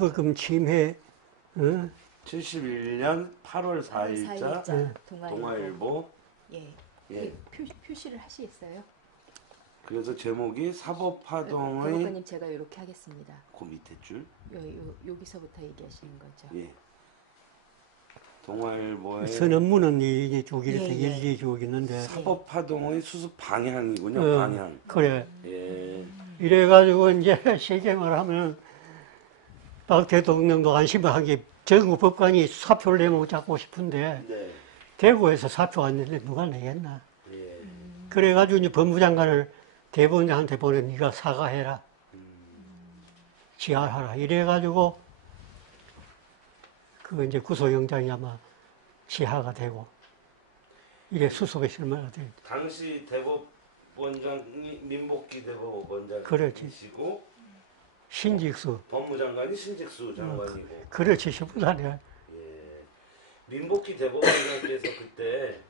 부금 침해, 71년 8월 4일자 네. 동아일보. 예. 예. 표시를 하시겠어요? 그래서 제목이 사법파동의 대법관님 제가 이렇게 하겠습니다. 그 밑에 줄. 여기서부터 얘기하시는 거죠. 예. 동아일보의 선언문은 이게 저기 이렇게 예, 예. 일일이 저기 있는데. 사법파동의 수습 방향이군요. 방향. 그래. 예. 이래가지고 이제 실경을 하면 박 대통령도 안심을 한 게 전국 법관이 사표를 내면 잡고 싶은데 네. 대구에서 사표 안 내는데 누가 내겠나. 예. 그래가지고 이제 법무장관을 대법원장한테 보내 네가 사과해라. 지하하라. 이래가지고 그 이제 구속영장이 아마 지하가 되고 이래 수습에 실마가 돼. 당시 대법원장이 민복기 그렇지. 대법원장이시고 신직수. 법무장관이 신직수 장관이고. 그렇지 싶으다네. 예. 민복기 대법원장께서 그때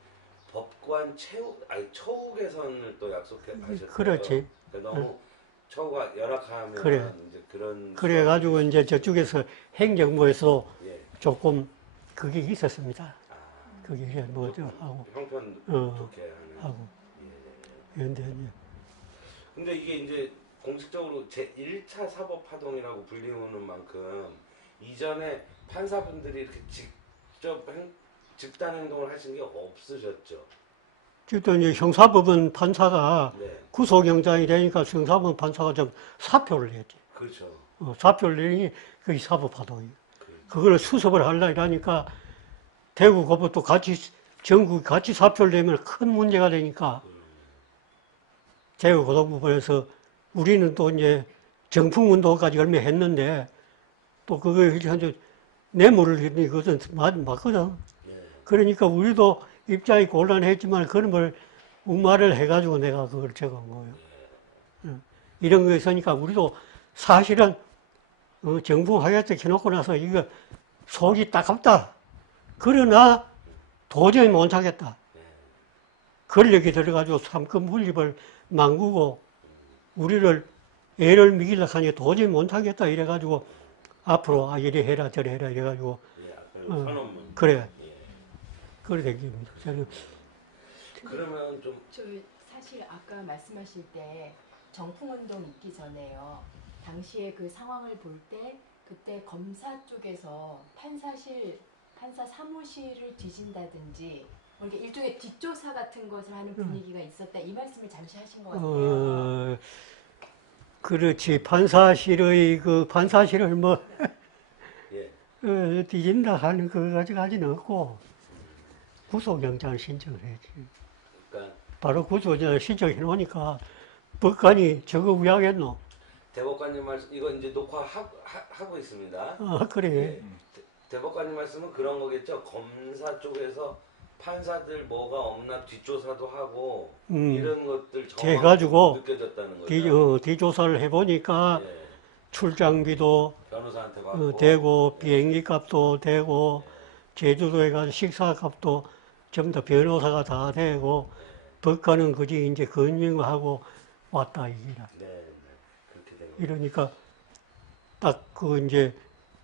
법관 처우 개선을 또 약속하셨어요. 그렇지. 그러니까 너무 처우가 열악하면 그래. 이제 그런 그래가지고 이제 저쪽에서 행정부에서 예. 조금 그게 있었습니다. 아, 그게 뭐 좀 하고 형편 어. 좋게 하는. 하고 예. 그런데 이제 근데 이게 이제 공식적으로 제1차 사법파동이라고 불리우는 만큼 이전에 판사분들이 이렇게 직접 집단 행동을 하신 게 없으셨죠? 또 이제 형사법원 판사가 네. 구속영장이 되니까 형사법원 판사가 좀 사표를 냈지. 그렇죠. 사표를 내니 그게 사법파동이에요. 그렇죠. 그걸 수습을 하려 이러니까 대구 그것도 같이 전국 같이 사표를 내면 큰 문제가 되니까 대구 고등법원에서 우리는 또 이제 정풍운동까지 얼마 했는데 또 그걸 현재 뇌물을 그것은 맞거든. 예. 그러니까 우리도 입장이 곤란했지만 그런 걸 우마를 해가지고 내가 그걸 적은 거예요. 이런 거 있으니까 우리도 사실은 정풍하겠다 해놓고 나서 이거 속이 따갑다. 그러나 도저히 못하겠다. 권력이 들어가지고 삼권 분립을 망구고 우리를 애를 먹이려고 하니 도저히 못하겠다 이래가지고 앞으로 이래 해라 저래 해라 이래가지고 예, 선언문. 그래. 예. 그래 되깁니다. 저는 그러면 좀 저 사실 아까 말씀하실 때 정풍운동 있기 전에요. 당시에 그 상황을 볼 때 그때 검사 쪽에서 판사 사무실을 뒤진다든지 뭐 이렇게 일종의 뒷조사 같은 것을 하는 분위기가 있었다. 이 말씀을 잠시 하신 것 같아요. 그렇지. 판사실을 뭐, 예. 뒤진다 하는 그거까지는 없고, 구속영장을 신청을 했지. 그러니까 바로 구속영장을 신청해 놓으니까, 법관이 저거 왜 하겠노? 대법관님 말씀 이거 이제 녹화하고 있습니다. 그래. 예. 대법관님 말씀은 그런 거겠죠. 검사 쪽에서 판사들 뭐가 없나 뒷조사도 하고 이런 것들 해가지고 느껴졌다는 거죠. 뒤조사를 해보니까 예. 출장비도 변호사한테 받고 되고 비행기 값도 되고 제주도에 가서 식사 값도 전부 다 변호사가 다 되고 법관은 그지 이제 건명하고 왔다 이기라. 네, 그렇게 되고. 이러니까 딱 그 이제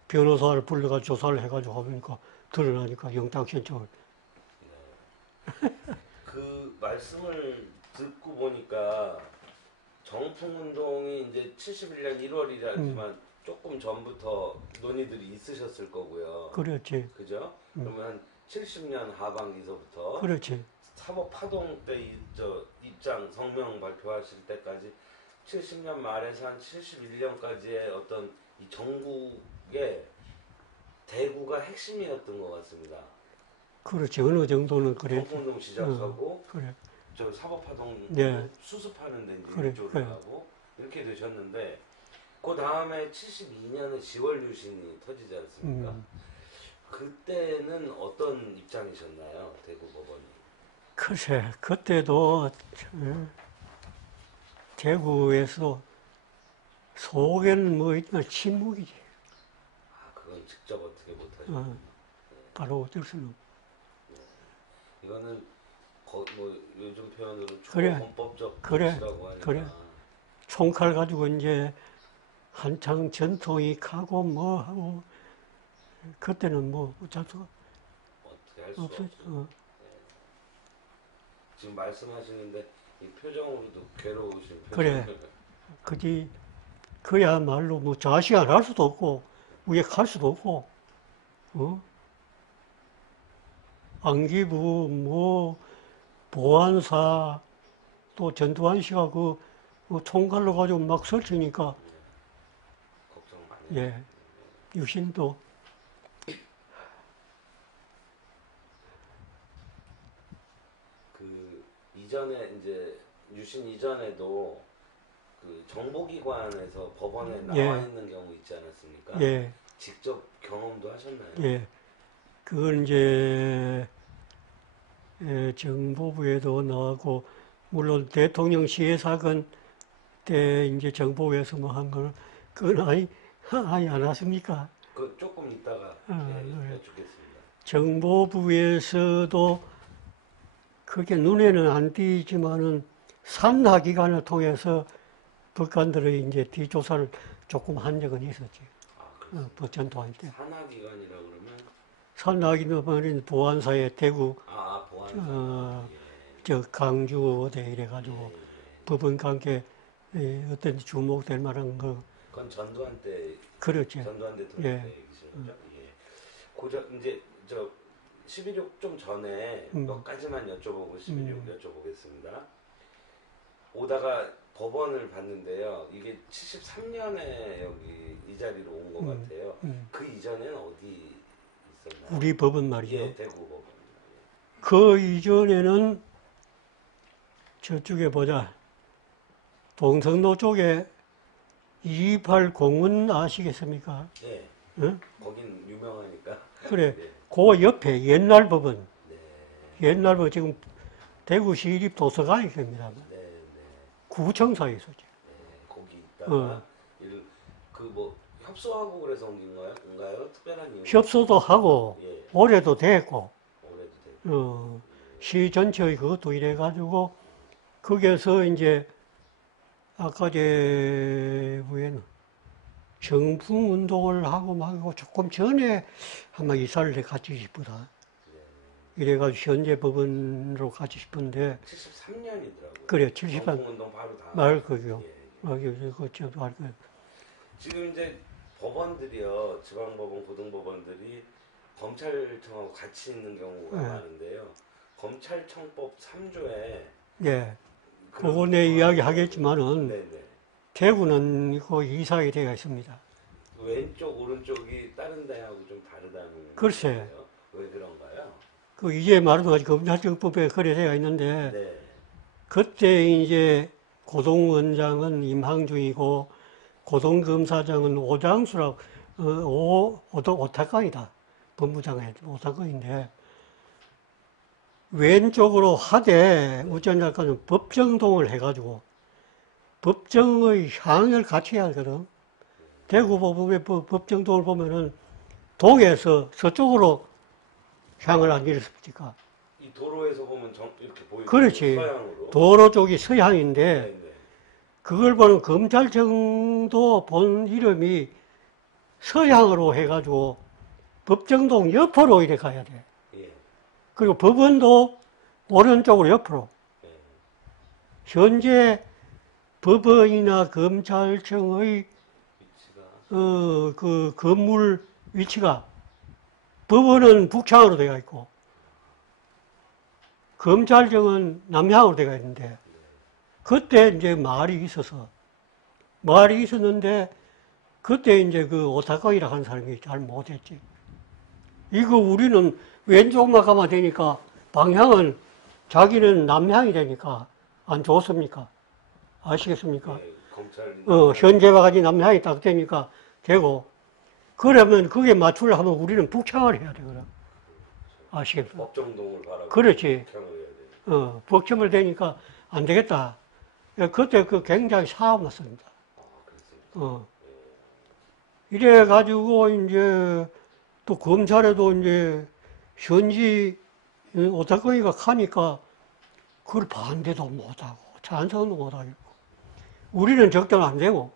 변호사를 불러가 조사를 해가지고 하니까 드러나니까 영장 신청을. 그 말씀을 듣고 보니까 정풍운동이 이제 71년 1월이라지만 조금 전부터 논의들이 있으셨을 거고요. 그렇지. 그죠? 그러면 한 70년 하반기서부터 그렇지. 사법파동 때 입장 성명 발표하실 때까지 70년 말에서 한 71년까지의 어떤 이 전국의 대구가 핵심이었던 것 같습니다. 그렇지. 어느 정도는 그래. 정풍운동 시작하고 그래. 저 사법파동 네. 수습하는 데 이제 그래, 일조를 그래. 하고 이렇게 되셨는데 그 다음에 72년에 지월 유신이 터지지 않습니까? 그때는 어떤 입장이셨나요? 대구 법원이? 글쎄, 그때도 대구에서 속에는 뭐 있지만 침묵이지. 그건 직접 어떻게 못하죠. 바로 어쩔 수는 없고. 이거는 뭐 요즘 표현으로 그래. 초헌법적 그래. 조치라고 하니까. 그래. 총칼 가지고 이제 한창 전통이 가고 뭐 하고 그때는 뭐 어쩔 수가 어떻게 할 수가 없었죠. 없죠. 지금 말씀하시는데 이 표정으로도 괴로우신 표정. 그래. 그지 그야말로 뭐 자시간 할 수도 없고 위에 갈 수도 없고 어? 안기부 뭐 보안사 또 전두환 씨가 그 총갈로 가지고 막 설치니까 걱정 많이. 예 유신도 그 이전에 이제 유신 이전에도 그 정보기관에서 법원에 나와 예. 있는 경우 있지 않았습니까? 예 직접 경험도 하셨나요? 예. 그건 이제 정보부에도 나왔고 물론 대통령시해 사건 때 이제 정보부에서 뭐 한 걸 그건 아니 안 왔습니까? 그 조금 이따가 그래. 여쭙겠습니다. 정보부에서도 그게 눈에는 안 띄지만은 산하기관을 통해서 법관들의 이제 뒷조사를 조금 한 적은 있었지. 아, 그렇습니다. 법전도할 때. 산하기관이라 그러면 산하기관은 보안사에 대구 보안사. 예. 저 강주 어디 이래가지고 예. 법원 관계 어떤 주목될 만한 거 그건 전두환 때 그렇죠. 전두환 대통령 예. 때 얘기신 거죠? 예. 고저 이제 저 11.6 좀 전에 몇 가지만 여쭤보고 11.6 여쭤보겠습니다. 오다가 법원을 봤는데요. 이게 73년에 여기 이 자리로 온 것 같아요. 그 이전에는 어디 있었나요? 우리 법원 말이죠. 예, 대구 법원. 그 이전에는 저쪽에 보자. 동성로 쪽에 228 공원 아시겠습니까? 예. 응? 거긴 유명하니까. 그래. 예. 그 옆에 옛날 법원. 네. 옛날 법원 지금 대구시립 도서관이 있습니다. 네, 네. 구청사에 있었죠. 네. 거기 있다가 그 뭐 협소하고 그래서 옮긴 건가요? 특별한 이유? 협소도 하고 예. 오래도 됐고 올해도 되고. 시 전체의 그것도 이래가지고 거기에서 이제 아까 제 뭐에는 정풍 운동을 하고 막 하고 조금 전에 한번 이사를 해 같이 싶다. 이래가지고 현재 법원으로 같이 싶은데 73년이더라고요. 그래 70한 운동 바로 다. 말 거기요. 예. 그저도 알 거예요. 지금 이제 법원들이요, 지방법원, 고등법원들이 검찰청하고 같이 있는 경우가 네. 많은데요. 검찰청법 3조에 예. 그거 내 이야기 하겠지만은 네네. 대구는 그 이사에 되어 있습니다. 왼쪽 오른쪽이 다른 데하고 좀 다르다는. 글쎄. 거예요. 왜 그런가요? 그 이제 말하듯이 검찰청법에 그래 되어 있는데 네. 그때 이제 고동원장은 임항중이고 고동검사장은 오장수라고 오탁관이다. 법무장관 오탁관인데 왼쪽으로 하되 우전작가는 법정동을 해가지고 법정의 향을 같이 해야 하거든. 대구법원의 법정동을 보면은 동에서 서쪽으로 향을 안 일었습니까? 이 도로에서 보면 이렇게 보이고. 그렇지. 서양으로. 도로 쪽이 서향인데 네네. 그걸 보는 검찰청도 본 이름이 서향으로 해가지고 법정동 옆으로 이렇게 가야 돼. 예. 그리고 법원도 오른쪽으로 옆으로. 예. 현재 법원이나 검찰청의 위치가. 그 건물 위치가 법원은 북향으로 되어 있고 검찰청은 남향으로 되어 있는데 그때 이제 말이 있었는데 그때 이제 그 오타카이라 하는 사람이 잘 못했지. 이거 우리는 왼쪽만 가면 되니까 방향은 자기는 남향이 되니까 안 좋습니까? 아시겠습니까? 예, 검찰. 현재와 같이 남향이 딱 되니까 되고 그러면 그게 맞추려 하면 우리는 북향을 해야 되거든. 아시겠습니까? 법정동을 바라고. 그렇지. 북향을 해야 돼요. 법정을 되니까 안 되겠다. 그때 그 굉장히 사업 났습니다. 그렇습니다. 이래가지고 이제 또 검찰에도 이제 현지 오타건이가 가니까 그걸 반대도 못하고 찬성도 못하고 우리는 적당 안 되고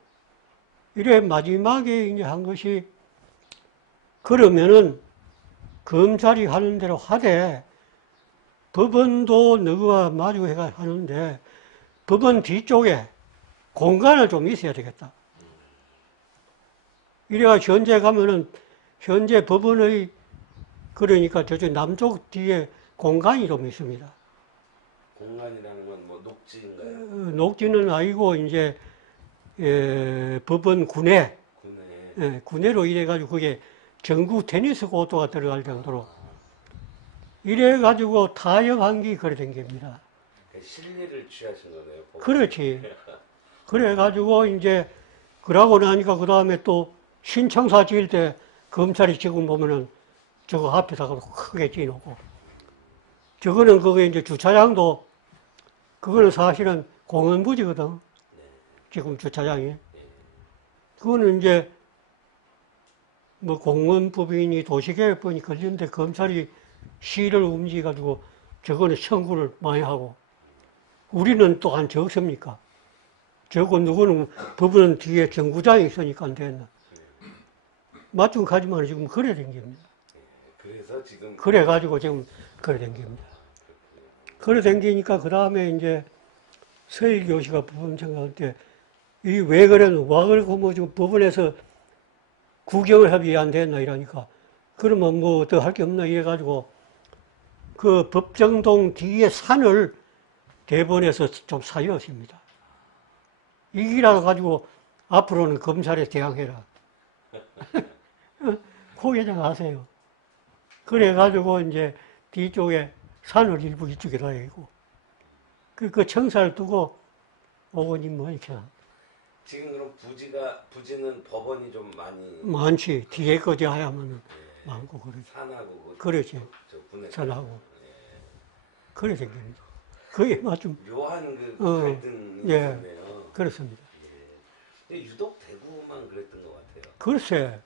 이래 마지막에 이제 한 것이 그러면은 검찰이 하는 대로 하되 법원도 너와 마주해가 하는데 법원 뒤쪽에 공간을 좀 있어야 되겠다. 이래가 현재 가면은 현재 법원의 그러니까 저쪽 남쪽 뒤에 공간이 좀 있습니다. 공간이라는 건 뭐 녹지인가요? 녹지는 아니고 이제 법원 구내 군에. 구내로 이래가지고 그게 전국 테니스 코트가 들어갈 정도로 이래가지고 타협한 게 그래 된 겁니다. 실리를 취하신 거네요. 법원. 그렇지. 그래가지고 이제 그러고 나니까 그 다음에 또 신청사 지을 때 검찰이 지금 보면은 저거 앞에다가 크게 지어놓고 저거는 그게 이제 주차장도 그거는 사실은 공원부지거든. 지금 주차장이. 그거는 이제 뭐 공원법인이 도시계획법이 걸리는데 검찰이 시를 움직여가지고 저거는 청구를 많이 하고 우리는 또 안 적습니까? 저거 누구는 법원은 뒤에 정구장이 있으니까 안 되나. 맞춤 가지만 지금 그래 된 겁니다. 그래서 지금 그래가지고 지금 그래 된 겁니다. 그래 된 게니까 그 다음에 이제 서일교시가 법원 생각할 때 이 왜 그래는 와 그러고 뭐 지금 법원에서 구경을 합의 안 됐나 이러니까 그러면 뭐 더 할 게 없나 이래가지고 그 법정동 뒤에 산을 대법원에서 좀 사유했습니다. 이기라 가지고 앞으로는 검찰에 대항해라. 고개장 하세요. 그래가지고 이제 뒤쪽에 산을 일부 이쪽에다 해고 그 청사를 두고 오거님 뭐 이렇게 지금 그럼 부지는 법원이 좀 많이 많지. 뒤에 거지 하야면은 많고 그러지. 산하고 그렇지. 저 군에 산하고. 그래 생깁니다. 그게 맞좀 묘한 그 갈등이 예. 있었네요. 그렇습니다. 근데 유독 대구만 그랬던 것 같아요. 글쎄.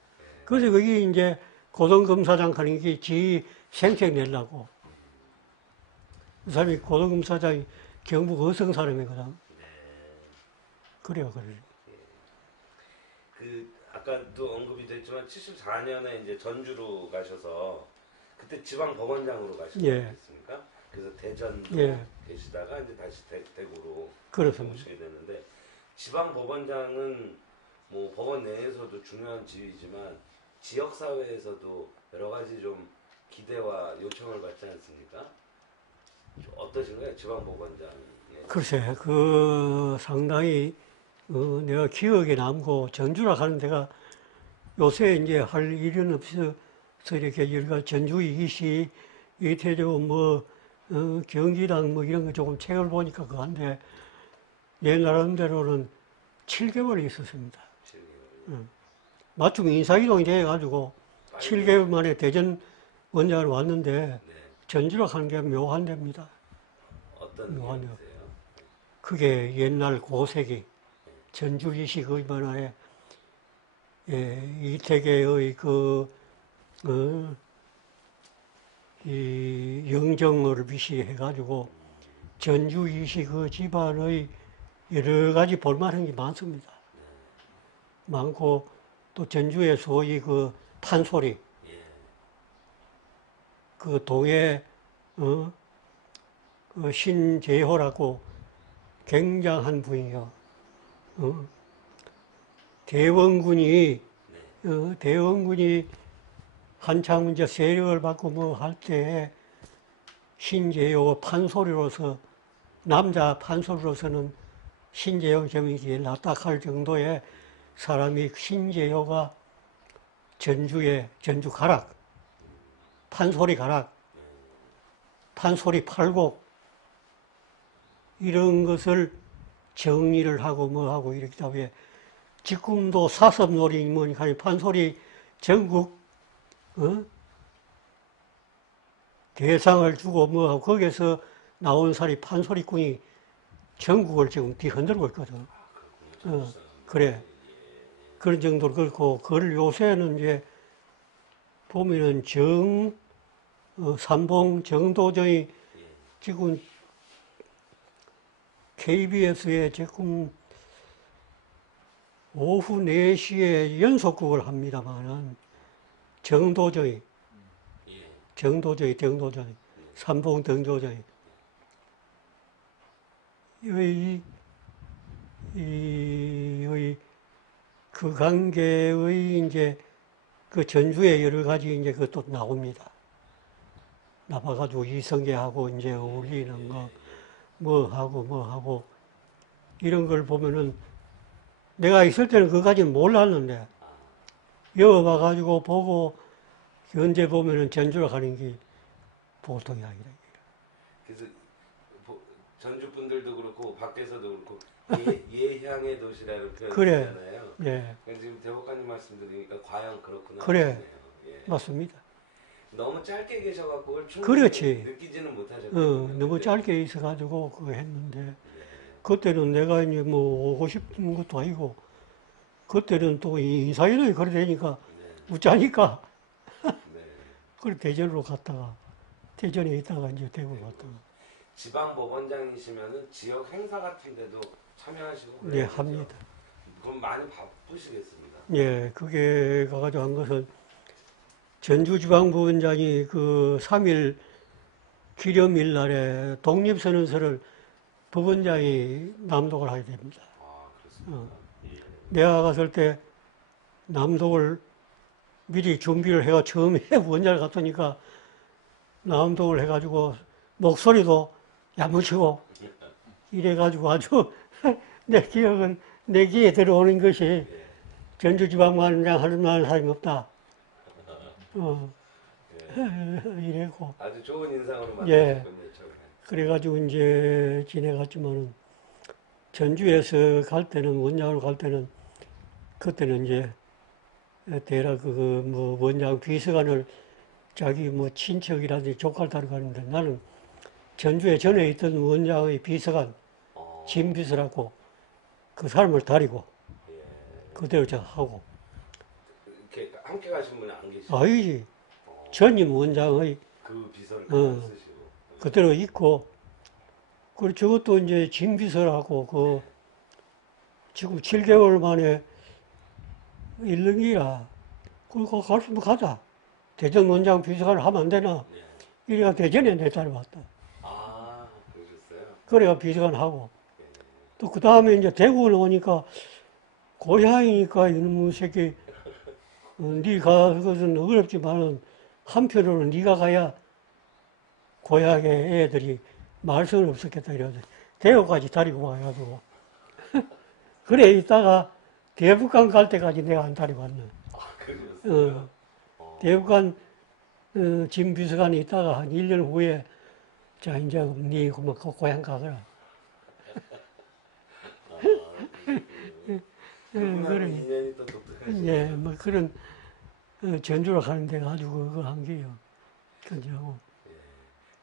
그래서 거기 이제 고등검사장 하는 게 지 생색 내려고. 그 사람이 고등검사장이 경북 어성 사람이거든. 그래요, 그래요. 그 아까도 언급이 됐지만 74년에 이제 전주로 가셔서 그때 지방 법원장으로 가시지 예. 않겠습니까? 그래서 대전도 예. 계시다가 이제 다시 대구로 그렇습니다. 오시게 되는데 지방 법원장은 뭐 법원 내에서도 중요한 지위지만 지역 사회에서도 여러 가지 좀 기대와 요청을 받지 않습니까? 어떠신가요, 지방 법원장? 글쎄, 그 상당히 내가 기억에 남고 전주라 하는 데가 요새 이제 할 일은 없어서 이렇게 여기가 전주 이시 이태조 뭐 경기당 뭐 이런 거 조금 책을 보니까 그한데 내 나름대로는 7개월 있었습니다. 마침 인사이동이 돼가지고 7개월 만에 대전 원장을 왔는데 네. 전주라 하는 게 묘한 데입니다. 어떤 묘하네요. 의미세요? 그게 옛날 고색이 전주이시 그 번화에 이태계의 이 영정을 비시해가지고 전주이시 그 집안의 여러 가지 볼만한 게 많습니다. 많고 또 전주의 소위 그 판소리, 그 동해 그 신재호라고 굉장한 분이요. 대원군이 한창 이제 세력을 받고 뭐 할 때 신재호 판소리로서 남자 판소리로서는 신재호 점이 제일 낫다 할 정도의 사람이 신재호가 전주 가락, 판소리 가락, 판소리 팔곡 이런 것을 정리를 하고 뭐 하고 이렇게 하면 지금도 사섭놀이 뭐니까 판소리 전국 대상을 주고 뭐 하고 거기에서 나온 사람이 판소리꾼이 전국을 지금 뒤흔들고 있거든. 그래. 그런 정도로 그렇고 그걸 요새는 이제 보면은 삼봉 정도전이 지금 KBS에 지금 오후 4시에 연속극을 합니다만은 정도전이, 예. 정도전이, 삼봉 정도전이. 그 관계의 이제 그 전주에 여러 가지 이제 그것도 나옵니다. 나와가지고 이성계하고 이제 어울리는 거, 뭐 하고, 이런 걸 보면은 내가 있을 때는 그거까지는 몰랐는데, 여기 와가지고 보고, 현재 보면은 전주로 가는 게 보통이 아니라. 그래서 전주 분들도 그렇고 밖에서도 그렇고 예향의 도시라는 표현을 그래. 쓰잖아요. 예, 지금 대법관님 말씀 들으니까 과연 그렇구나. 그래. 하시네요. 예. 맞습니다. 너무 짧게 계셔갖고 그걸 충분히 그렇지. 느끼지는 못하셨거든요. 너무 그때. 짧게 있어가지고 그거 했는데, 예. 그때는 내가 이제 뭐 오고 싶은 것도 아니고, 그때는 또 인사이동이 그래 되니까, 네. 웃자니까, 네. 그래 대전으로 갔다가, 대전에 있다가 이제 대구 갔다가, 지방 법원장이시면은 지역 행사 같은 데도 참여하시고 예, 그래요, 합니다. 그죠? 그럼 많이 바쁘시겠습니다. 예, 그게 가가지고 한 것은, 전주지방법원장이 그 3일 기념일 날에 독립선언서를 법원장이 낭독을 하게 됩니다. 아, 그렇습니다. 예. 내가 갔을 때 낭독을 미리 준비를 해가 처음에 원장을 갔더니까 낭독을 해가지고 목소리도 야무치고 이래가지고 아주 내 기억은 내 귀에 들어오는 것이 예. 전주지방법원장 하는 말 사람이 없다. 예. 이래고. 아주 좋은 인상으로 예. 만나셨군요. 처음에. 그래가지고 이제 지내갔지만은 전주에서 갈 때는 원장으로 갈 때는 그때는 이제 대략 뭐 원장 비서관을 자기 뭐 친척이라든지 조카를 따로 가는데 나는 전주에 전에 있던 원장의 비서관 진비서라고 그 사람을 다리고 예. 그대로 제가 하고 이렇게 함께 가신 분은 안 계시죠? 아니지 전임 원장의 그 비서를 쓰시고. 그대로 있고 그리고 저것도 이제 진비서라고 그 지금 7개월 만에 일릉이라 그거 갈 수 있으면 가자 대전 원장 비서관을 하면 안 되나 예. 이래가 대전에 내 딸이 왔다 아, 그러셨어요? 그래가 비서관 하고 예. 또 그 다음에 이제 대구를 오니까 고향이니까 이놈의 새끼 네가 그것은 어렵지만은 한편으로는 네가 가야 고향의 애들이 말썽을 없었겠다 이러서 대구까지 데리고 와가지고 그래 있다가 대북간 갈 때까지 내가 안 데리고 왔네. 아, 그러셨어요? 대북간 진 비서관이 있다가 한 1년 후에 자 이제 네 그만 고향 가거라. 그분하고 그래. 인연이 또 독특하시네요. 예, 뭐 그런 전주로 가는 데 가지고 그거 한 게요. 그죠.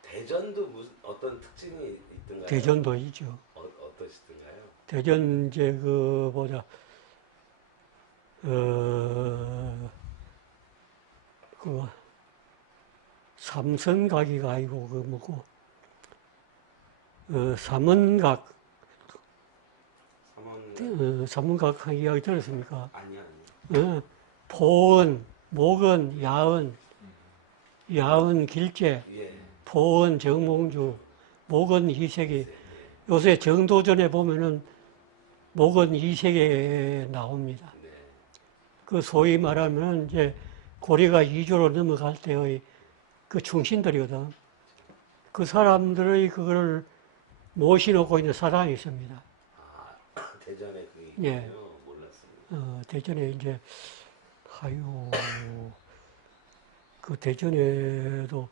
대전도 무슨 어떤 특징이 있던가요? 대전도 있죠. 어떠시던가요? 대전 이제 그 보자 그 삼선각이가 아니고 그 뭐고 삼원각 삼원각 한 이야기 들었습니까? 아니요. 포은, 목은, 야은, 야은 길재, 예. 포은 정몽주, 목은 이색이 요새 정도전에 보면은 목은 이색에 나옵니다. 네. 그 소위 말하면 이제 고려가 이주로 넘어갈 때의 그 충신들이거든. 그 사람들의 그거를 모셔놓고 있는 사당이 있습니다. 아, 대전에 그게 있군요. 예. 몰랐습니다. 대전에 이제 그 대전에도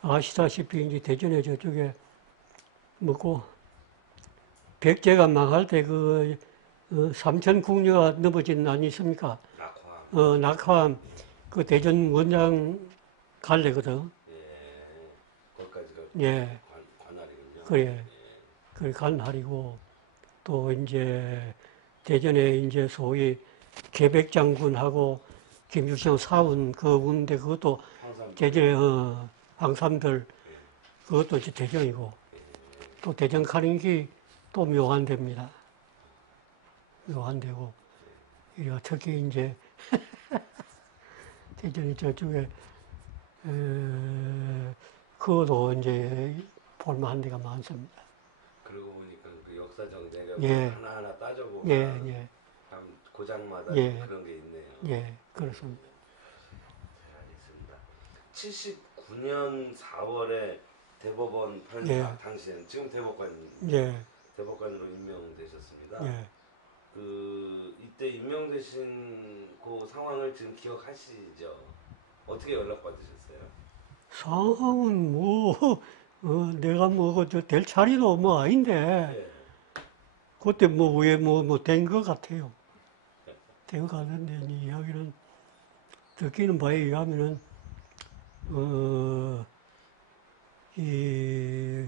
아시다시피 이제 대전에 저쪽에 뭐고 백제가 망할 때 그 삼천궁녀가 넘어진 날 있습니까? 낙화. 낙화암 그 대전 원장 갈래거든. 예. 거기까지가 예. 관할이군요. 그래. 그 간날이고 또 이제 대전에 이제 소위 계백장군하고 김유성 사원 그 운대 그것도 항상 대전에 항삼들 그것도 이제 대전이고 또 대전 가는 게 또 묘한 데입니다. 묘한 데고 이리가 특히 이제 대전이 저쪽에 그것도 이제 볼만한 데가 많습니다. 그러고 보니까 그 역사적 내가 예. 하나하나 따져보면 예, 예, 참 고장마다 예. 좀 그런 게 있네요. 예, 그렇습니다. 잘 알겠습니다. 79년 4월에 대법원 판사 예. 당시엔 지금 예, 대법관으로 임명되셨습니다. 예. 그 이때 임명되신 그 상황을 지금 기억하시죠? 어떻게 연락 받으셨어요? 상황은 내가 될 자리도 뭐 아닌데, 예. 그때 된 것 같아요. 된 것 같은데, 이야기는, 듣기는 바에 의하면은, 이,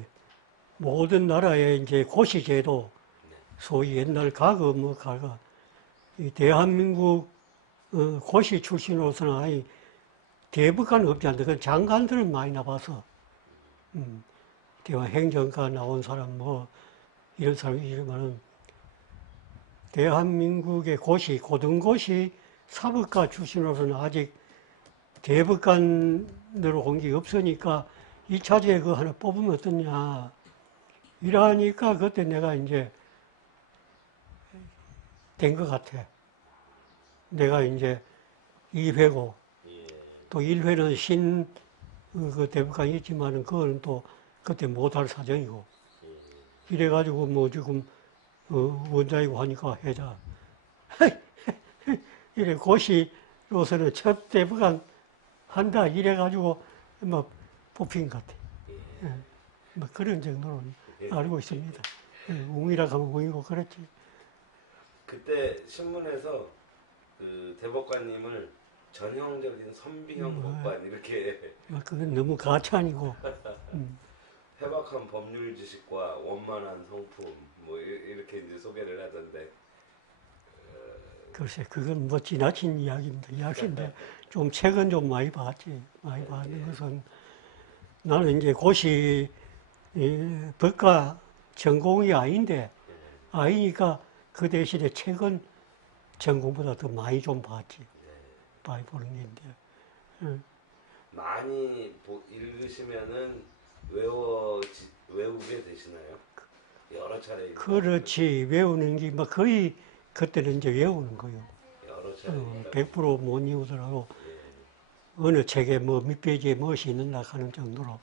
모든 나라의 이제 고시제도, 소위 옛날 이 대한민국, 고시 출신으로서는 아니, 대법관은 없지 않다. 그 장관들은 많이 나봐서, 대한 행정가 나온 사람, 이런 사람이지만은, 대한민국의 고등고시 사법가 출신으로서는 아직 대법관으로 온 게 없으니까 2차제에 그거 하나 뽑으면 어떠냐. 이러니까 그때 내가 이제 된 것 같아. 내가 이제 2회고, 예. 또 1회는 그 대법관이 있지만은 그거는 또 그때 못할 사정이고. 이래가지고 지금, 원장이고 하니까 해자. 이래 고시로서는 첫 대법관 한다. 이래가지고 뽑힌 것 같아. 예. 그런 정도로 알고 있습니다. 예, 웅이라 하면 웅이고 그렇지. 그때 신문에서 그 대법관님을 전형적인 선비형 법관 이렇게 그건 너무 가찬이고. 해박한 법률 지식과 원만한 성품 이렇게 이제 소개를 하던데 글쎄, 그건 지나친 이야기인데, 좀 책은 좀 많이 봤지. 많이 봤는 것은, 나는 이제 법과 전공이 아니니까 그 대신에 책은 전공보다 더 많이 좀 봤지. 많이 보는 게 있는데. 많이 읽으시면은 외우게 되시나요? 여러 차례 읽다 그렇지. 외우는 게 거의 그때는 이제 외우는 거요. 여러 차례 읽다 100%못 외우더라도 어느 책에 몇 페이지에 무엇이 있는가 하는 정도로.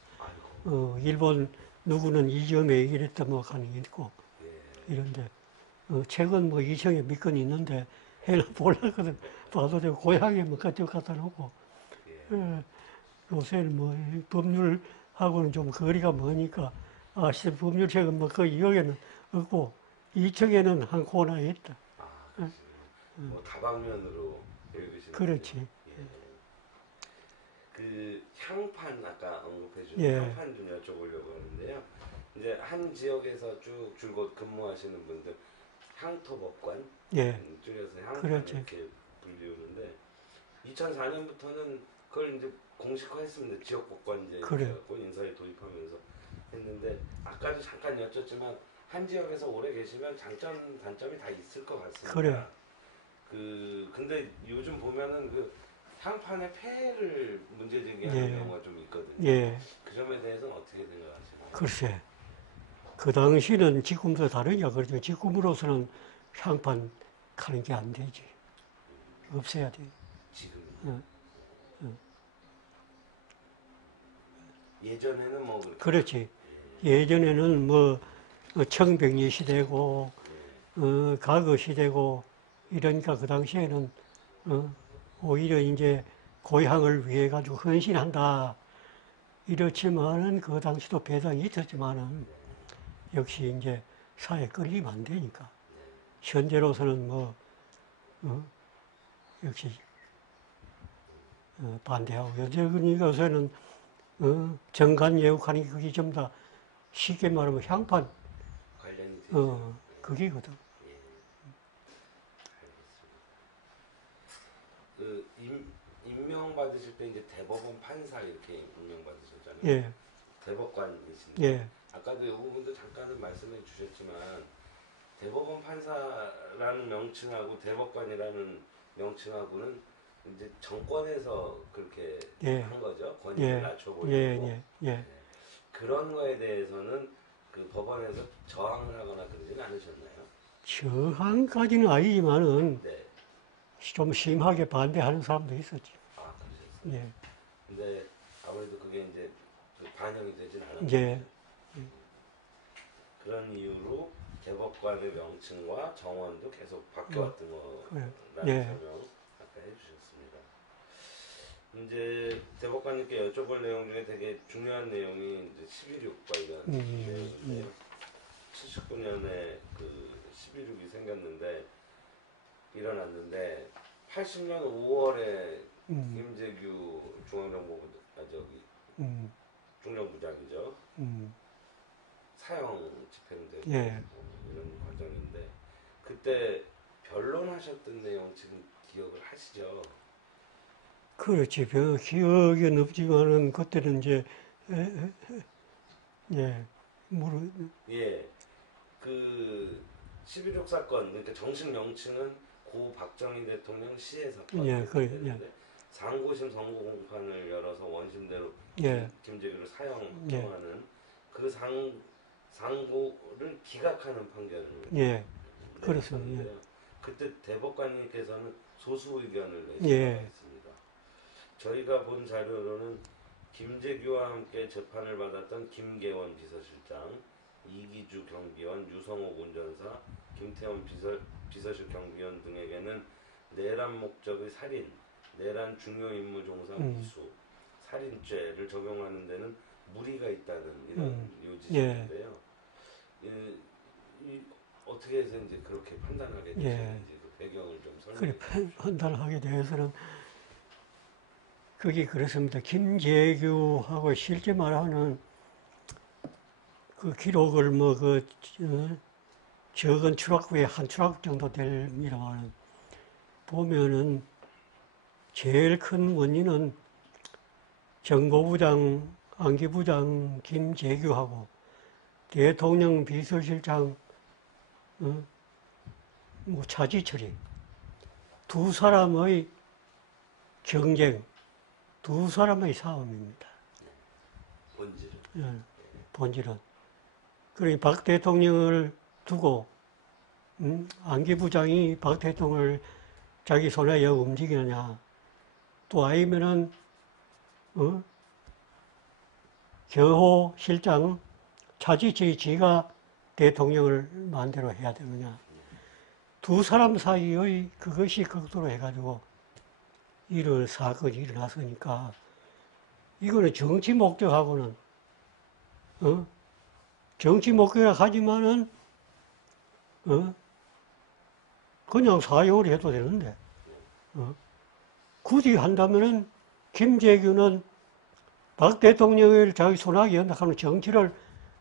일본 누구는 이 점에 이랬다 하는 게 있고 이런데 책은 이청에 몇 권 있는데 해나 보려거든 봐도 되고 고향에 그쪽 갖다 놓고 요새는 법률하고는 좀 거리가 머니까 법률책은 거의 여기는 없고 이청에는 한 코너에 있다. 다방면으로 읽으시는 그렇지. 그 향판 아까 언급해 주신 예. 향판 좀 여쭤보려고 하는데요. 이제 한 지역에서 쭉 줄곧 근무하시는 분들 향토법관 예. 줄여서 향판 그렇지. 이렇게 불리우는데 2004년부터는 그걸 이제 공식화했습니다. 지역법관제 그래. 인사에 도입하면서 했는데 아까도 잠깐 여쭸지만 한 지역에서 오래 계시면 장점 단점이 다 있을 것 같습니다. 그래. 근데 요즘 보면은 그 향판의 폐해를 문제 제기하는 예. 경우가 좀 있거든요. 예. 그 점에 대해서는 어떻게 생각하시나요? 글쎄, 그 당시는 지금도 다르냐 그러죠. 지금으로서는 향판 가는 게 안 되지. 없애야 돼. 지금 응. 예전에는 그렇게 그렇지. 예전에는 청백리 시대고, 과거 시대고, 이러니까 그 당시에는, 오히려 이제 고향을 위해 가지고 헌신한다. 이렇지만은 그 당시도 배당이 있었지만은 역시 이제 사회 끌리면 안 되니까. 현재로서는 역시 반대하고 요새는 정관예우하는 게 그게 전부 다 쉽게 말하면 향판 관련이 되죠. 그게거든. 임명 받으실 때 이제 대법원 판사 이렇게 임명 받으셨잖아요. 예, 대법관이신데 예, 아까도 이 부분도 잠깐은 말씀해 주셨지만 대법원 판사라는 명칭하고 대법관이라는 명칭하고는 이제 정권에서 그렇게 예. 한 거죠. 권위를 예. 낮춰보려고. 예. 그런 거에 대해서는 그 법원에서 저항을 하거나 그러지는 않으셨나요? 저항까지는 아니지만은 네. 좀 심하게 반대하는 사람도 있었지. 아, 그러셨어요. 예. 근데 아무래도 그게 이제 그 반영이 되진 않았죠. 예. 그런 이유로 대법관의 명칭과 정원도 계속 바뀌어왔던 거라는 예. 설명 아까 해주셨습니다. 이제 대법관님께 여쭤볼 내용 중에 되게 중요한 내용이 이제 11.6 관련 내용인데요. 79년에 그 11.6이 생겼는데 일어났는데 80년 5월에 김재규 중령부장이죠. 사형 집행되고 예. 이런 과정인데 그때 변론하셨던 내용 지금 기억을 하시죠? 그렇지. 기억은 없지만은 그때는 이제 예. 예. 그 11.6 사건 그러니까 정식 명칭은 고 박정희 대통령 시해 사건. 예, 예. 상고심 선고 공판을 열어서 원심대로 예. 김재규를 사형 예. 청하는 그 상고를 기각하는 판결을 예. 그렇습니다. 내렸는데요. 그때 대법관님께서는 소수 의견을 예. 내셨습니다. 저희가 본 자료로는 김재규와 함께 재판을 받았던 김계원 비서실장, 이기주 경비원, 유성옥 운전사, 김태원 비서실 경비원 등에게는 내란 목적의 살인, 내란 중요 임무 종사 미수, 살인죄를 적용하는 데는 무리가 있다는 이런 요지인데요. 어떻게 해서 이제 그렇게 판단하게 되셨는지 그 배경을 좀 설명해 주세요. 그래 판단하게 대해서는 그게 그렇습니다. 김재규하고 실제 말하는 그 기록을 적은 추락 후에 한 추락 정도 됩니다만 보면은 제일 큰 원인은 정보부장, 안기부장 김재규하고 대통령 비서실장 차지철이 두 사람의 경쟁, 두 사람의 싸움입니다. 본질은. 본질은. 그러니까 박 대통령을 두고 안기부장이 박 대통령을 자기 손에 여 움직이느냐, 또 아니면은 겨호 실장 차지철이 지가 대통령을 마음대로 해야 되느냐. 두 사람 사이의 그것이 극도로 해가지고 이런 사건이 일어났으니까 이거는 정치 목적하고는 정치 목적이라 하지만은 그냥 사용을 해도 되는데 굳이 한다면은 김재규는 박 대통령을 자기 손아귀 연락하는 정치를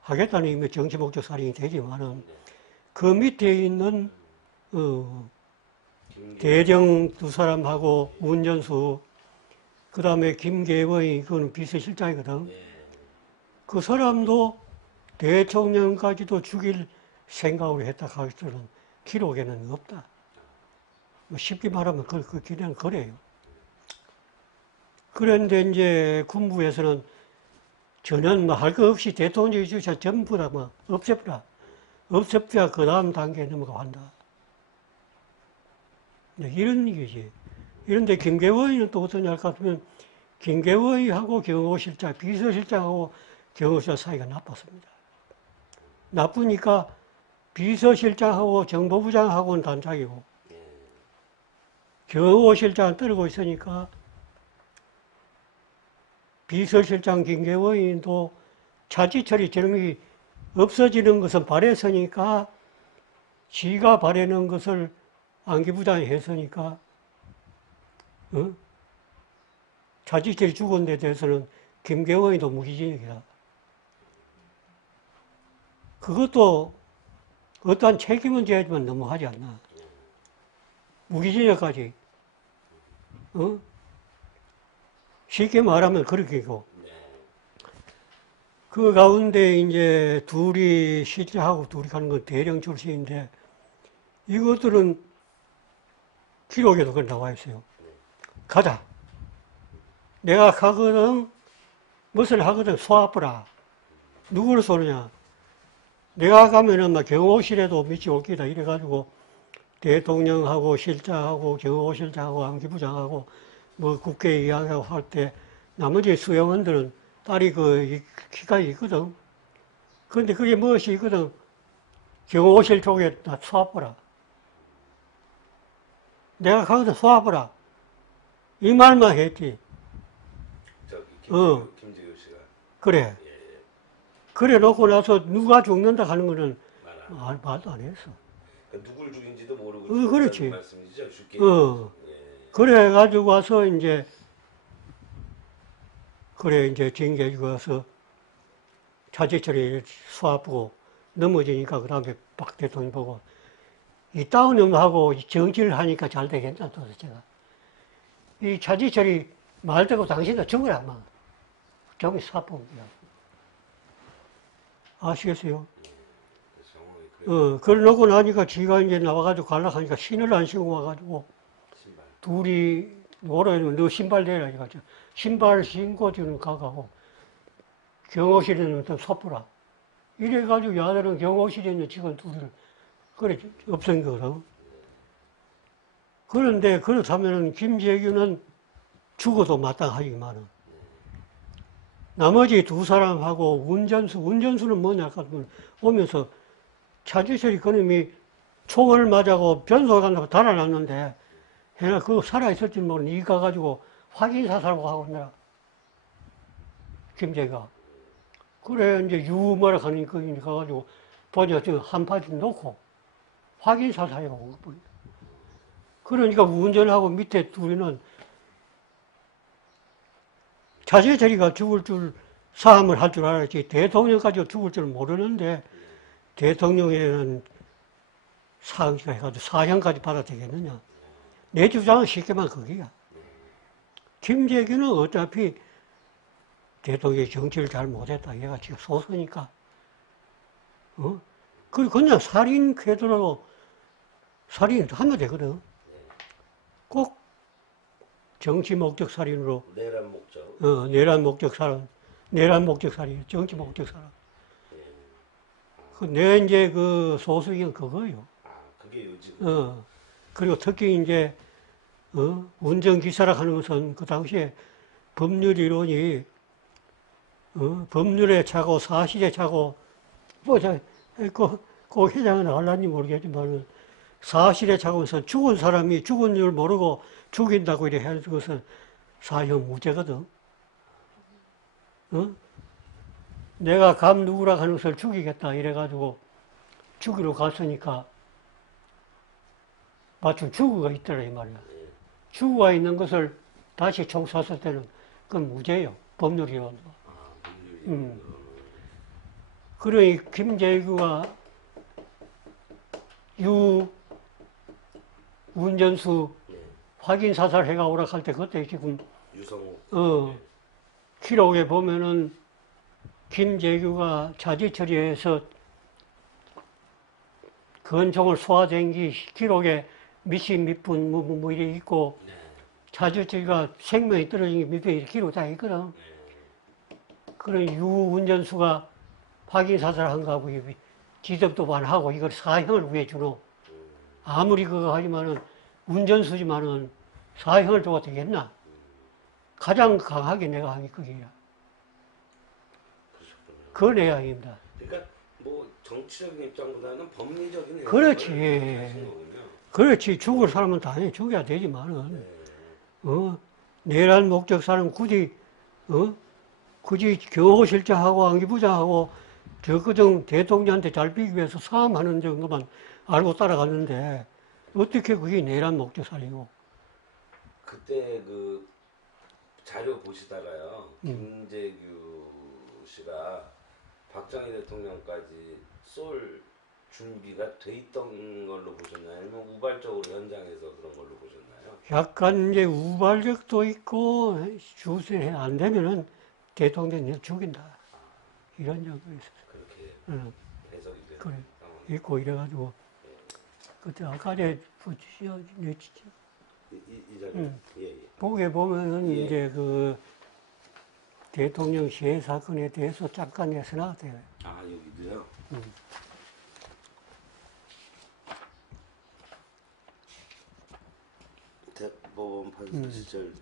하겠다는 의미의 정치 목적 살인이 되지만은 그 밑에 있는 대정 두 사람하고 운전수 그 다음에 김계원이 그건 비서실장이거든. 그 사람도 대통령까지도 죽일 생각으로 했다 하기로는 기록에는 없다. 쉽게 말하면 그냥 그래요. 그런데 이제 군부에서는 전혀 할 거 없이 대통령이 주셔 전부 다 없애버라. 없애버야 그 다음 단계에 넘어가 한다. 이런 얘기지. 이런데 김계원이는 또 어떠냐 할 것 같으면 김계원이하고 경호실장, 비서실장하고 경호실장 사이가 나빴습니다. 나쁘니까 비서실장하고 정보부장하고는 단짝이고 경호실장은 떨고 있으니까 비서실장 김계원도 차지철이 저놈이 없어지는 것은 바랬으니까 지가 바라는 것을 안기부장이 했으니까 차지철이 죽은 데 대해서는 김계원이도 무기징역이다. 그것도 어떠한 책임은 져야지만 너무하지 않나. 무기징역까지. 쉽게 말하면 그렇게고. 그 가운데 이제 둘이 실제하고 둘이 가는 건 대령 출신인데 이것들은 기록에도 그렇게 나와 있어요. 가자. 내가 가거든, 무엇을 하거든, 소아프라. 누구를 쏘느냐? 내가 가면은 막 경호실에도 밑이 올 기다. 이래가지고 대통령하고 실장하고 경호실장하고 안기부장하고 뭐 국회 이야기하고 할 때 나머지 수용원들은 딸이 그 키가 있거든. 그런데 그게 무엇이 있거든. 경호실 쪽에 다 쏘아보라. 내가 가거든 쏘아보라. 이 말만 했지. 저기 어. 김재규 씨가 그래. 예, 그래 놓고 나서 누가 죽는다 하는 거는 말안. 말도 안 했어. 그러니까 누굴 죽인지도 모르고 그렇지. 죽였다는 말씀이죠. 죽게. 예. 그래 가지고 와서 이제 그래 이제 징계주 가서 차지철이 수압하고 넘어지니까 그 다음에 박 대통령 보고 이따운 놈하고 정치를 하니까 잘 되겠나 도대체가. 이 차지철이 말 듣고 당신도 죽으라 막 저기 수압한 거야. 아시겠어요? 그걸 놓고 나니까 지가 이제 나와가지고 가려고 하니까 신을 안 신고 와가지고 신발. 둘이 뭐라 이러면 너 신발 내라 해가지고 신발 신고 지금 가가고 경호실에 있는 또 섣부라. 이래가지고 야들은 경호실에 있는 직원 둘을 그래 없앤 거거든. 그런데 그렇다면은 김재규는 죽어도 마땅하지만은 나머지 두 사람하고 운전수는 뭐냐 하면 오면서 차주철이 그놈이 총을 맞아고 변소가 간다고 달아났는데 해나 그거 살아있을지 모르는 이 가가지고 확인 사살하고 하고 있느라 김재가 그래 이제 유머라 하는 거 가가지고 보자 저 한파지 놓고 확인 사살하고 온 거야. 그러니까 운전하고 밑에 둘이는 차주철이가 죽을 줄 사함을 할 줄 알았지 대통령까지 죽을 줄 모르는데 대통령에는 사형가 해가지고 사형까지 받아야 되겠느냐. 내 주장은 쉽게 말하면 그게야. 김재규는 어차피 대통령이 정치를 잘 못했다. 얘가 지금 소수니까. 그냥 살인 궤도로 살인 하면 되거든. 꼭 정치 목적 살인으로. 내란 목적. 내란 목적 살인. 내란 목적 살인. 정치 목적 살인. 내 이제 그 소수의견 그거요. 아, 그게 요즘. 그리고 특히 이제, 운전기사라 하는 것은 그 당시에 법률 이론이, 법률에 차고 사실에 차고, 그 회장은 알란지 모르겠지만, 사실에 차고서 죽은 사람이 죽은 줄 모르고 죽인다고 이래 하는 것은 사형 무죄거든. 내가 감 누구라 하는 것을 죽이겠다 이래가지고 죽이러 갔으니까 마침 주구가 있더라 이 말이야. 주구가 있는 것을 다시 총 쐈을 때는 그건 무죄예요. 법률이론. 그러니 김재규가 유 운전수 확인 사살해가 오락할 때 그때 지금 유성우. 기록에 보면은 김재규가 자지 처리해서 권총을 쏘아댄 게 기록에 몇시 몇 분 뭐 이래 있고 자지 처리가 생명이 떨어진 게 밑에 기록 다 있거든. 그런 유 운전수가 확인 사살한 거하고 지적도 안 하고 이걸 사형을 왜 주노? 아무리 그거 하지만은 운전수지만은 사형을 줘도 되겠나? 가장 강하게 내가 하기 그게야. 그 내용입니다. 그러니까 뭐 정치적인 입장보다는 법리적인 그렇지. 그렇지. 죽을 사람은 당연히 죽여야 되지만은 내란 목적 사람 굳이 경호실장하고 안기부장하고 저그정 대통령한테 잘 비기 위해서 사함하는 정도만 알고 따라갔는데 어떻게 그게 내란 목적 살이고? 그때 그 자료 보시다가요, 김재규 씨가 박정희 대통령까지 쏠 준비가 돼 있던 걸로 보셨나요? 아니면 우발적으로 현장에서 그런 걸로 보셨나요? 약간 이제 우발적도 있고 주세 안 되면은 대통령을 죽인다 이런 정도 있었어요. 그렇게 해석이 되는 그래 상황이. 있고 이래가지고 그때 아까에 붙이죠. 이 자료. 음. 예, 예. 보게 보면은 예. 이제 그 대통령 시해 사건에 대해서 잠깐 내서나왔대요. 아, 여기도요? 대법원 판사 시절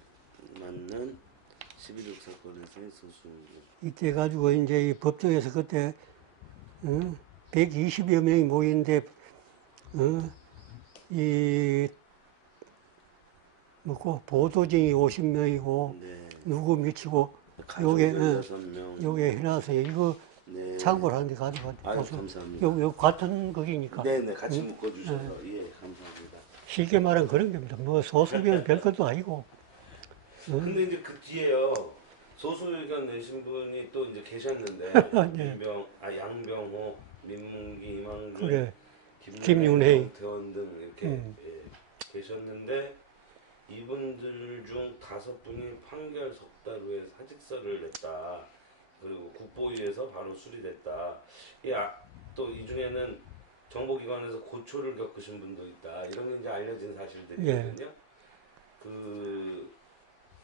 맞는 11.6 사건에서의 소수. 이때 가지고 이제 이 법정에서 그때 120여 명이 모이는데 이 뭐고 보도진이 50명이고 네. 누구 미치고 요게 가족 16명. 요게 해놔서 이거 네. 참고를 하는데 가지고 아유, 보수 감사합니다. 요 같은 거기니까 네네, 같이 묶어주셔서. 예, 감사합니다. 쉽게 말하면 그런 겁니다. 뭐 소수면 별 것도 아니고 근데 이제 그 뒤에요. 소수 의견 내신 분이 또 이제 계셨는데. 네. 양병호, 민문기, 이망준, 그래 김윤혜, 대원 등 이렇게 음. 예, 계셨는데 이분들 중 5분이 판결 석 달 후에 사직서를 냈다. 그리고 국보위에서 바로 수리됐다. 또 이 중에는 정보기관에서 고초를 겪으신 분도 있다. 이런 게 이제 알려진 사실들이거든요.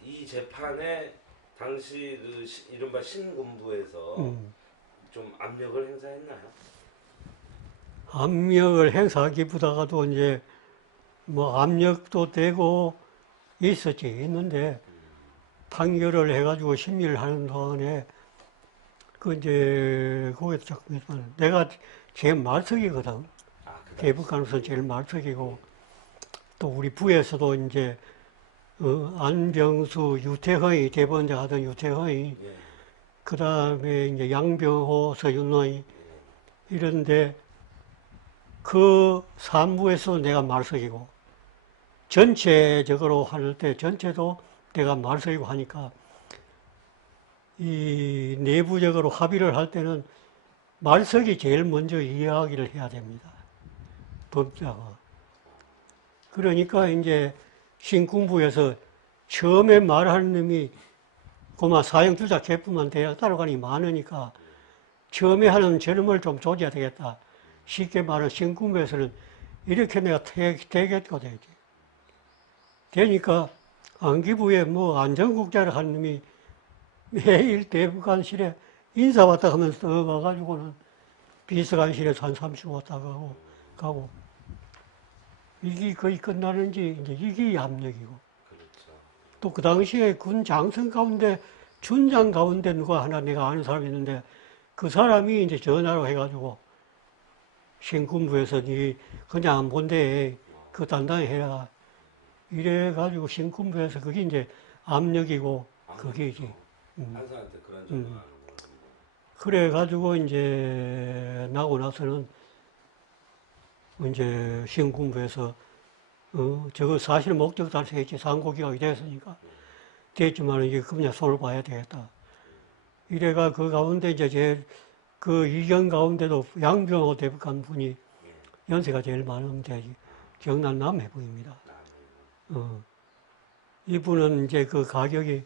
이 재판에 당시 이른바 신군부에서 좀 압력을 행사했나요? 압력을 행사하기보다도 이제 뭐 압력도 되고 있는데 판결을 해가지고 심리를 하는 동안에 그 이제 거기서 자꾸 했지만 내가 제일 말석이거든. 대법관으로서 제일 말석이고 또 우리 부에서도 이제 안병수, 유태허이 대법원장 하던 유태허이 예. 그 다음에 이제 양병호, 서윤호이 이런데 그 사무에서 내가 말석이고 전체적으로 할 때 전체도 내가 말석이고 하니까 이 내부적으로 합의를 할 때는 말석이 제일 먼저 이야기를 해야 됩니다. 법자가. 그러니까 이제 신군부에서 처음에 말하는 놈이 그만 사형주자 개뿐만 대학 따라가니 많으니까 처음에 하는 저놈을 좀 조져야 되겠다. 쉽게 말하면 신군부에서는 이렇게 내가 되겠고 되지. 되니까 안기부에 뭐 안전국자를 하는 놈이 매일 대법관실에 인사 왔다 하면서 와가지고는 비서관실에서 한 30분 왔다 가고 이게 거의 끝나는지 이제 이게 압력이고 그렇죠. 또 그 당시에 군 장성 가운데 준장 가운데 누가 하나 내가 아는 사람이 있는데 그 사람이 이제 전화로 해가지고 신군부에서 니 그냥 안 본대 그 단단히 해라 이래가지고 신군부에서 그게 이제 압력이고 그게지. 판사한테 그런 적은 안 하는 그래가지고 이제 나고 나서는 이제 신군부에서 저거 사실 목적 달성했지 상고기각이 됐으니까 됐지만 이게 그냥 손을 봐야 되겠다. 이래가 그 가운데 이제 그 이견 가운데도 양병호 대법관 분이 연세가 제일 많은데 경남 남해부입니다. 이분은 이제 그 가격이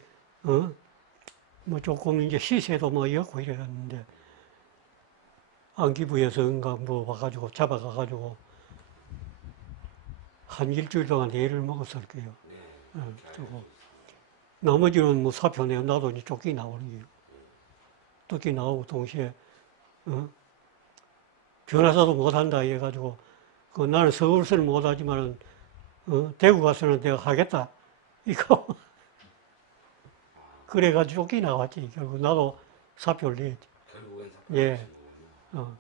뭐 조금 이제 시세도 뭐 였고 이랬는데 안기부에서인가 뭐 와가지고 잡아가가지고 한 일주일 동안 애를 먹었을 거예요. 그리고 나머지는 뭐 사표 내고 나도 이제 쫓기 나오는 거예요. 쫓기 나오고 동시에 변호사도 못한다 해가지고 그 나는 서울서는 못하지만은 대구 가서는 내가 하겠다 이거 그래가지고 쫓기 나왔지. 결국 나도 사표를 냈지. 결국엔 예. 사표를 거군요.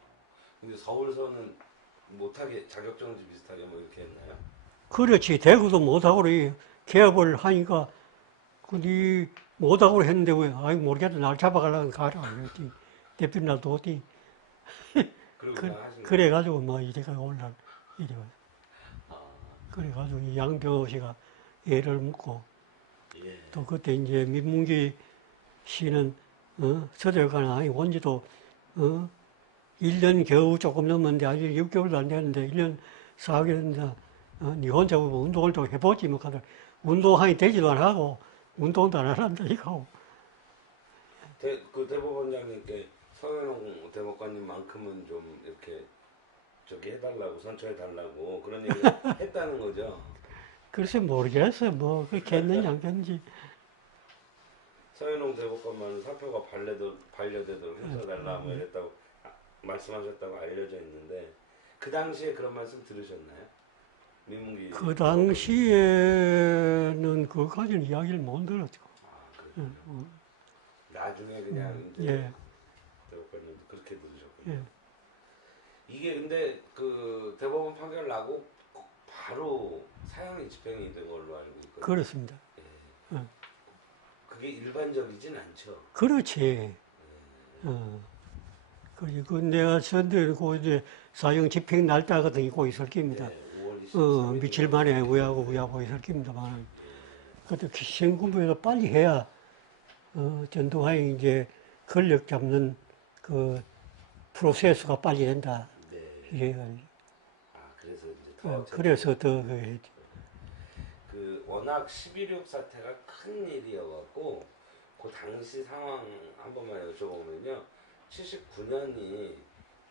근데 서울서는 못하게 자격정지 비슷하게 뭐 이렇게 했나요? 그렇지. 대구도 못하고 개업을 하니까 니 못하고 했는데 왜 아이 모르겠다 날 잡아가려면 가라 그랬지. 대표님 날 도티. 그래가지고 뭐 이래가 오늘날 이래. 그래가지고 이 양병호 씨가 애를 묻고 예. 또 그때 이제 민문기 씨는 서대관 아니 온 지도 1년 겨우 조금 넘었는데 아직 6개월도 안 됐는데 1년 4개월 됐는데 니 혼자 운동을 좀 해보지 뭐 하더라. 운동하니 되지도 안 하고 운동도 안 한다 이거. 그 대법원장님께 서현홍 대법관님만큼은 좀 이렇게 저기 해달라고 선처해달라고 그런 얘기를 했다는 거죠. 글쎄 모르겠어요. 뭐 그렇게 했는지 안 했는지. 서현웅 대법관만 사표가 반려되도록 해줘달라 뭐 이랬다고 말씀하셨다고 알려져 있는데 그 당시에 그런 말씀 들으셨나요? 민문기 그 당시에는 그까지는 이야기를 못 들었죠. 그렇군요. 나중에 그냥 이제 예, 대법관님도 그렇게 들으셨군요. 예. 이게 근데 그 대법원 판결 나고 바로 사형이 집행이 된 걸로 알고 있거든요. 그렇습니다. 예. 어. 그게 일반적이진 않죠. 그렇지. 그리고 내가 전에고 이제 사형 집행 날짜 같은 게 꼭 있을 겁니다. 예, 5월 23일 며칠 만에 우야고 있을 겁니다만, 그것도 시행군부에서 빨리 해야, 전두환이 이제 권력 잡는 그 프로세스가 빨리 된다. 네. 이래가지고. 그래서 이제 더 그래서 더 했죠. 그 워낙 11.6 사태가 큰 일이어갖고 그 당시 상황 한 번만 여쭤보면요. 79년이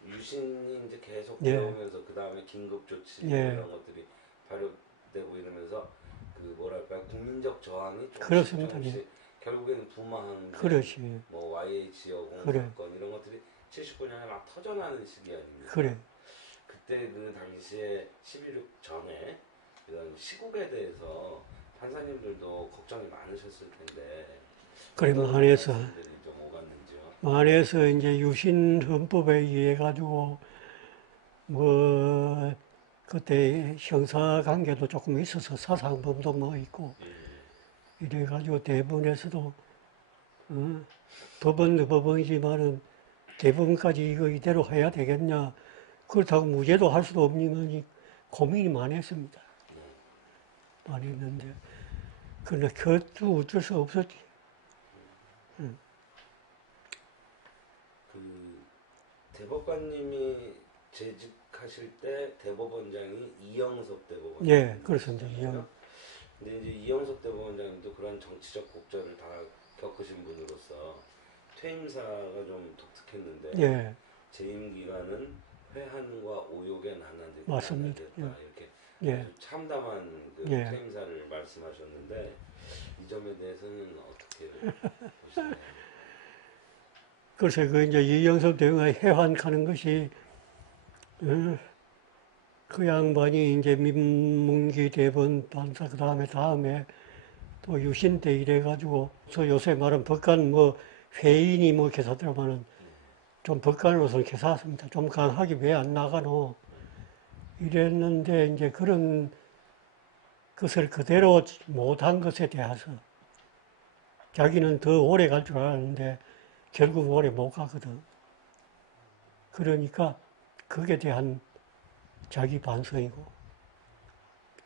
유신이 이제 계속 예. 들어오면서 그 다음에 긴급 조치 예. 이런 것들이 발효되고 이러면서 그 뭐랄까 국민적 저항이 그렇습니다. 조금씩 결국에는 부마항, 그렇지. 뭐 YH 여공 그래. 사건 이런 것들이 79년에 막 터져나는 시기 아닙니까? 그래. 그때 그 당시에 11.6 전에 이런 시국에 대해서 판사님들도 걱정이 많으셨을 텐데 그래, 어떤 만에서. 말씀들이 좀 오갔는지요? 만에서 이제 유신 헌법에 의해 가지고 뭐 그때 형사 관계도 조금 있어서 사상범도 뭐 있고 이래 가지고 대법원에서도 법원도 법원이지만은 대법원까지 이거 이대로 해야 되겠냐 그렇다고 무죄도 할 수도 없니 고민이 많이 했습니다. 많이 했는데 그러나 그것도 어쩔 수 없었지. 그 대법관님이 재직하실 때 대법원장이 이영석 대법원장. 예, 그렇습니다. 이영. 근데 이제 이영석 대법원장님도 그런 정치적 곡절을 다 겪으신 분으로서 퇴임사가 좀 독특했는데 예, 재임 기간은 회한과 오욕에 나눠졌다. 맞습니다. 이렇게 예. 아주 참담한 그 예. 퇴임사를 말씀하셨는데 이 점에 대해서는 어떻게 보시나요? 그래서 그 이제 이영석 대표가 해환하는 것이 그 양반이 이제 민문기 대법원 판사 그 다음에 또 유신 때 이래 가지고 저 요새 말하는 법관 뭐 회인이 뭐 개사들만은 좀 법관으로서는 개사했습니다. 좀 강하게 왜 안 나가노 이랬는데 이제 그런 것을 그대로 못한 것에 대해서 자기는 더 오래 갈 줄 알았는데 결국 오래 못 가거든. 그러니까 그에 대한 자기 반성이고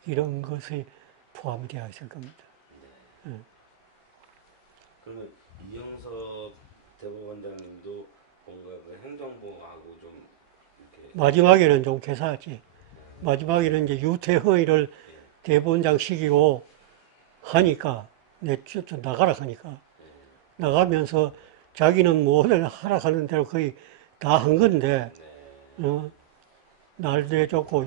이런 것이 포함이 되어 있을 겁니다. 그러면 이영석 대법원장님도 뭔가 그 행정부하고 좀 이렇게 마지막에는 좀 개사했지. 마지막에는 이제 유태허이를 대법원장 시키고 하니까 좀 나가라 하니까 나가면서 자기는 뭐든 하라 하는 대로 거의 다 한 건데 날들에 좋고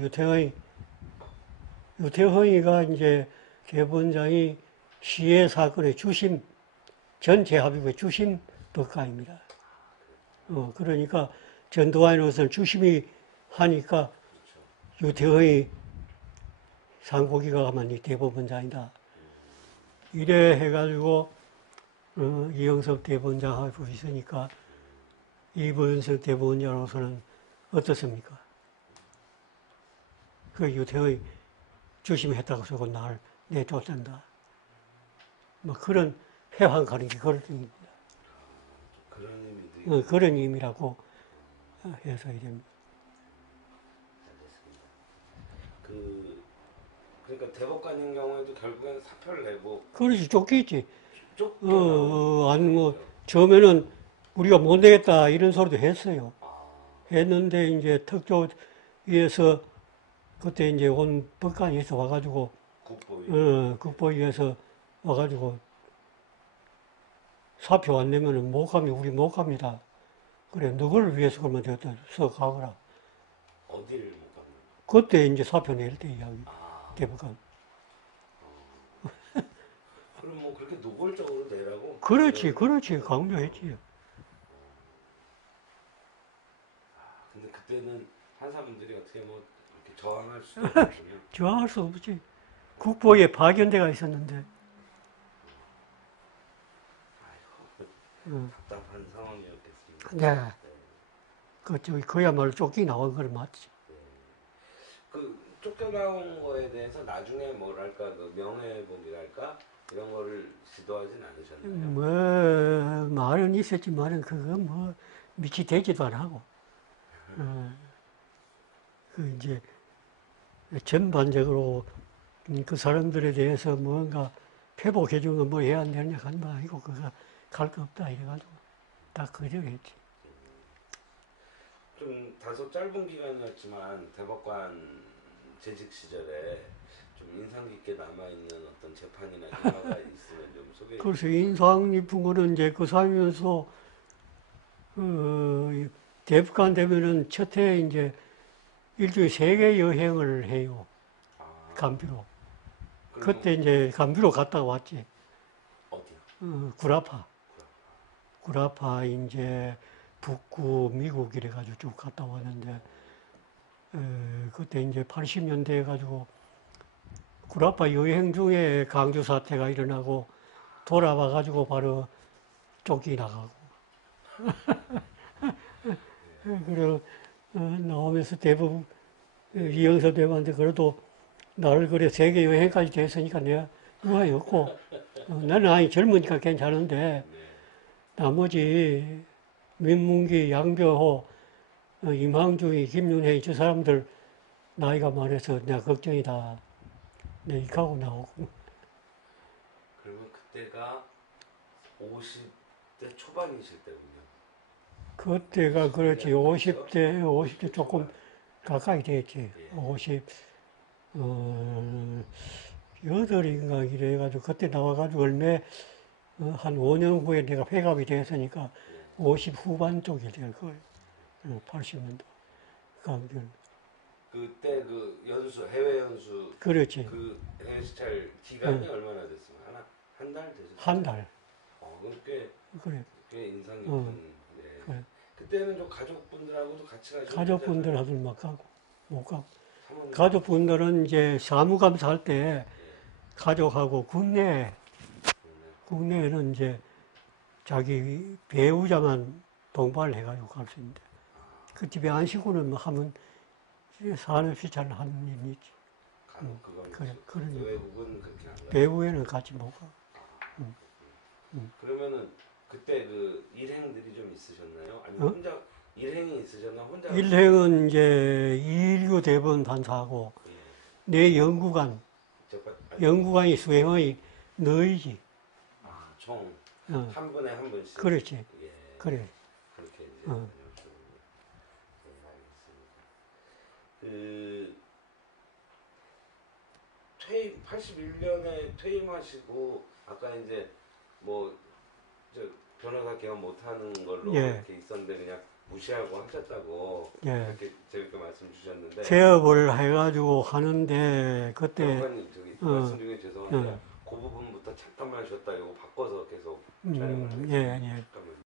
유태허이가 이제 대법원장이 시해 사건의 주심 전체 합의부의 주심 법관입니다. 그러니까 전두환으로서는 주심이 하니까 유태허이 상고기가 가면 이 대법원장이다. 이래 해가지고 이영석 대법원장하고 있으니까 이영석 대법원장으로서는 어떻습니까? 그 유태의 주심했다고 해서 날 내쫓는다. 뭐 그런 회환하는 게 그런 의미입니다. 그런 의미도 있고. 그런 의미라고 해석이 됩니다. 알겠습니다. 그러니까 대법관인 경우에도 결국엔 사표를 내고 그렇지, 쫓기지. 쫓겨나고 뭐, 처음에는 우리가 못 내겠다 이런 소리도 했어요. 했는데 이제 특조위에서 그때 이제 온 법관에서 와가지고 국보위에서 와가지고 사표 안 내면은 우리 못 갑니다. 그래 누구를 위해서 그러면 되겠다. 가거라. 어디를 못 갔나요? 그때 이제 사표 낼 때 이야기, 아, 대법관. 그럼 뭐 그렇게 노골적으로 내라고? 그렇지, 그렇지. 강조했지. 근데 그때는 판사분들이 어떻게 뭐 이렇게 저항할 수도 없군요. 저항할 수 없지. 국보에 파견대가 있었는데, 답답한 상황이었겠습니다. 네. 그야말로 쫓기 나온 걸 맞지. 그 쫓겨나온 거에 대해서 나중에 뭐랄까 그 명예회복이랄까 이런 거를 시도하진 않으셨나요? 뭐, 말은 있었지만은, 그거 뭐, 미치 되지도 안 하고. 이제, 전반적으로 그 사람들에 대해서 뭔가 회복해주는 뭐 해야 안 되느냐 한 거 아니고, 그거 갈 거 없다 이래가지고, 다 거절했지. 좀 다소 짧은 기간이었지만 대법관 재직 시절에 좀 인상 깊게 남아있는 어떤 재판이나 일화가 있으면 좀 소개해 주세요. 그래서 인상 깊은 거는 이제 그 살면서, 대법관 되면은 첫해 이제 일주일 3개 여행을 해요. 아, 감비로. 그럼 그때 이제 감비로 갔다가 왔지. 어디요? 구라파. 구라파 이제 북구 미국 이래가지고 쭉 갔다 왔는데, 그때 이제 80년대 해가지고 구라파 여행 중에 강주 사태가 일어나고 돌아와가지고 바로 쫓겨나가고. 그래, 나오면서 대부분 이영섭 대부한테 그래도 나를 그래 세계 여행까지 됐으니까 내가 누가 없고, 나는 아니 젊으니까 괜찮은데, 네. 나머지 민문기, 양배호, 임항중이, 김윤혜 저 사람들 나이가 많아서 내가 걱정이다. 내 이카고 나오고. 그러면 그때가 50대 초반이실 때군요. 그때가 그렇지 50대 조금 가까이 됐지. 8인가 이래가지고 그때 나와가지고 한 5년 후에 내가 회갑이 됐으니까 50 후반 쪽이 될 거예요. 80년도. 강변. 그때 그 연수, 해외 연수 그렇지. 그 해외 시찰 기간이 얼마나 됐어요? 한 달 되셨어요? 한 달. 그럼 꽤 그래. 인상 깊은. 네. 그래. 그때는 좀 가족분들하고도 같이 가시고. 가족분들하고 막 가고, 못 가고. 사모님. 가족분들은 이제 사무감사 할 때 가족하고 국내에는 이제 자기 배우자만 동반을 해가지고 갈 수 있는데, 그 집에 안 쉬고는 뭐 하면 산업시찰을 하는 일이 있지. 그건 그래, 있죠. 그러니까. 외국은 그렇게 안 가요. 배우에는 같이 못 가. 그러면은 그때 그 일행들이 좀 있으셨나요? 아니면 어? 혼자 일행이 있으셨나 혼자? 일행은 이제 이일규 대법원 판사하고 예. 내 연구관이 수행의 너희지. 총 어, 한 분에 한 분씩. 그렇지. 예. 그래. 그렇게 이제 어. 다녀오셨군요. 네, 알겠습니다. 그 81년에 퇴임하시고 아까 이제 뭐 저 변호사 개업 못하는 걸로 예. 이렇게 있었는데 그냥 무시하고 하셨다고 예. 이렇게 재밌게 말씀 주셨는데. 개업을 해가지고 하는데 그때 변호사님 저기 말씀 중에 죄송한데 어. 그 부분부터 잠깐만 쉬었다 이거 바꿔서 계속 예, 촬영을 예. 하겠습니다. 잠깐만요.